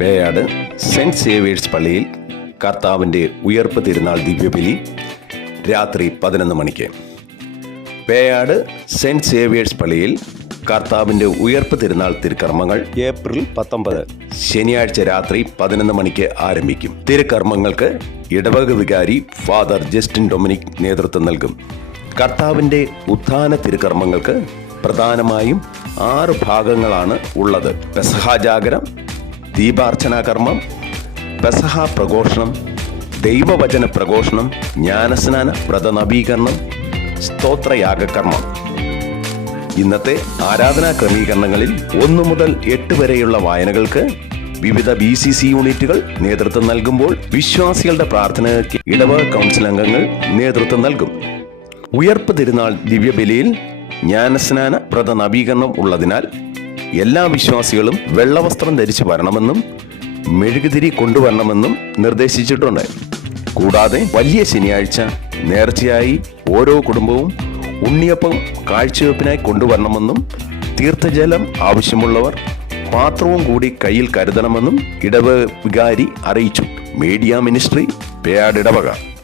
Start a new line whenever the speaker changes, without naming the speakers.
Peyad saint Xavier's പള്ളിയിൽ കർത്താവിന്റെ ഉയർപ്പ് തിരുനാൾ ദിവ്യബലി രാത്രി പതിനൊന്ന് മണിക്ക്. പേയാട് സെന്റ് സേവിയേഴ്സ് പള്ളിയിൽ കർത്താവിന്റെ ഉയർപ്പ് തിരുനാൾ തിരുക്കർമ്മങ്ങൾ ഏപ്രിൽ പത്തൊമ്പത് ശനിയാഴ്ച രാത്രി പതിനൊന്ന് മണിക്ക് ആരംഭിക്കും. തിരുക്കർമ്മങ്ങൾക്ക് ഇടവക വികാരി ഫാദർ ജസ്റ്റിൻ ഡൊമിനിക് നേതൃത്വം നൽകും. കർത്താവിന്റെ ഉത്ഥാന തിരുക്കർമ്മങ്ങൾക്ക് പ്രധാനമായും ആറ് ഭാഗങ്ങളാണ് ഉള്ളത്. പെസഹാജാഗരം ദീപാർച്ചനാ കർമ്മം പെസഹ പ്രഘോഷണം ദൈവവചന പ്രഘോഷണം ജ്ഞാനസ്നാന വ്രതനവീകരണം സ്തോത്രയാഗകർമ്മം ഇന്നത്തെ ആരാധനാ ക്രമീകരണങ്ങളിൽ ഒന്നു മുതൽ എട്ട് വരെയുള്ള വായനകൾക്ക് വിവിധ ബി സി സി യൂണിറ്റുകൾ നേതൃത്വം നൽകുമ്പോൾ വിശ്വാസികളുടെ പ്രാർത്ഥനയ്ക്ക് ഇടവ കൗൺസിൽ അംഗങ്ങൾ നേതൃത്വം നൽകും. ഉയർപ്പ് തിരുനാൾ ദിവ്യബലിയിൽ ജ്ഞാനസ്നാന വ്രത നവീകരണം ഉള്ളതിനാൽ എല്ലാ വിശ്വാസികളും വെള്ളവസ്ത്രം ധരിച്ചു വരണമെന്നും മെഴുകുതിരി കൊണ്ടുവരണമെന്നും നിർദ്ദേശിച്ചിട്ടുണ്ട്. കൂടാതെ വലിയ ശനിയാഴ്ച നേർച്ചയായി ഓരോ കുടുംബവും ഉണ്ണിയപ്പം കാഴ്ചവെപ്പിനായി കൊണ്ടുവരണമെന്നും തീർത്ഥജലം ആവശ്യമുള്ളവർ പാത്രവും കൂടി കയ്യിൽ കരുതണമെന്നും ഇടവ വികാരി അറിയിച്ചു. മീഡിയ മിനിസ്ട്രി പേയാട് ഇടവക.